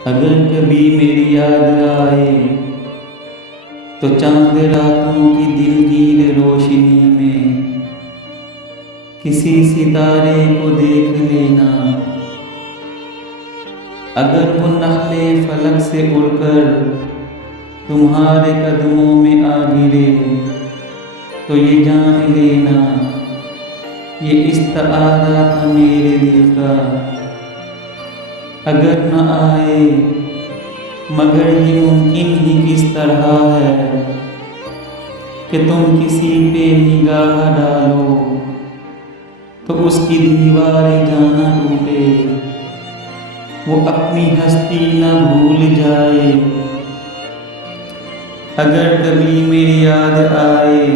अगर कभी मेरी याद आए तो चांद रातों की दिलगीर रोशनी में किसी सितारे को देख लेना। अगर वो नखले फलक से उड़कर तुम्हारे कदमों में आ गिरे तो ये जान लेना ये इस्तारा था मेरे दिल का। अगर न आए मगर ये मुमकिन ही किस तरह है कि तुम किसी पे निगाह डालो तो उसकी दीवारें जाना टूटे, वो अपनी हस्ती न भूल जाए। अगर कभी मेरी याद आए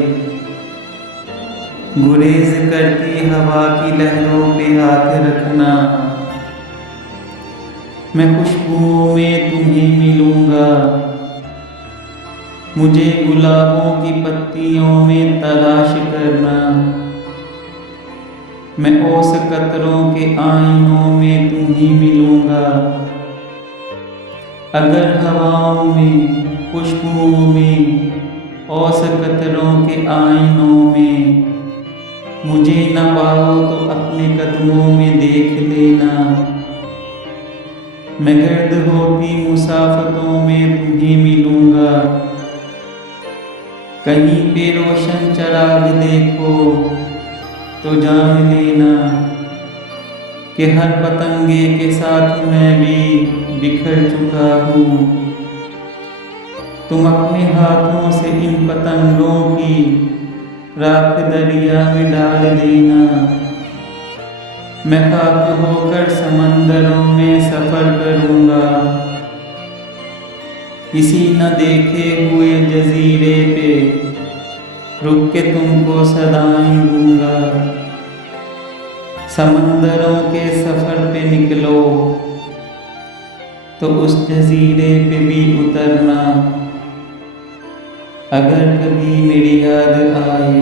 गुरेज करती हवा की लहरों पे हाथ रखना। मैं खुशबुओं में तुम्हें मिलूंगा, मुझे गुलाबों की पत्तियों में तलाश करना। मैं ओस कतरों के आईनों में तुम्हें मिलूंगा। अगर हवाओं में खुशबुओं में ओस कतरों के आईनों में मुझे न पाओ तो अपने कदमों में देख लेना। मैं गर्द होती मुसाफतों में तुम्हें मिलूंगा। कहीं पे रोशन चराग देखो तो जान लेना कि हर पतंगे के साथ मैं भी बिखर चुका हूँ। तुम अपने हाथों से इन पतंगों की राख दरिया में डाल देना। मैं खाक होकर समंदरों में सफर करूंगा, किसी न देखे हुए जजीरे पे रुक के तुमको सदाएं दूंगा। समंदरों के सफर पे निकलो तो उस जजीरे पे भी उतरना। अगर कभी मेरी याद आए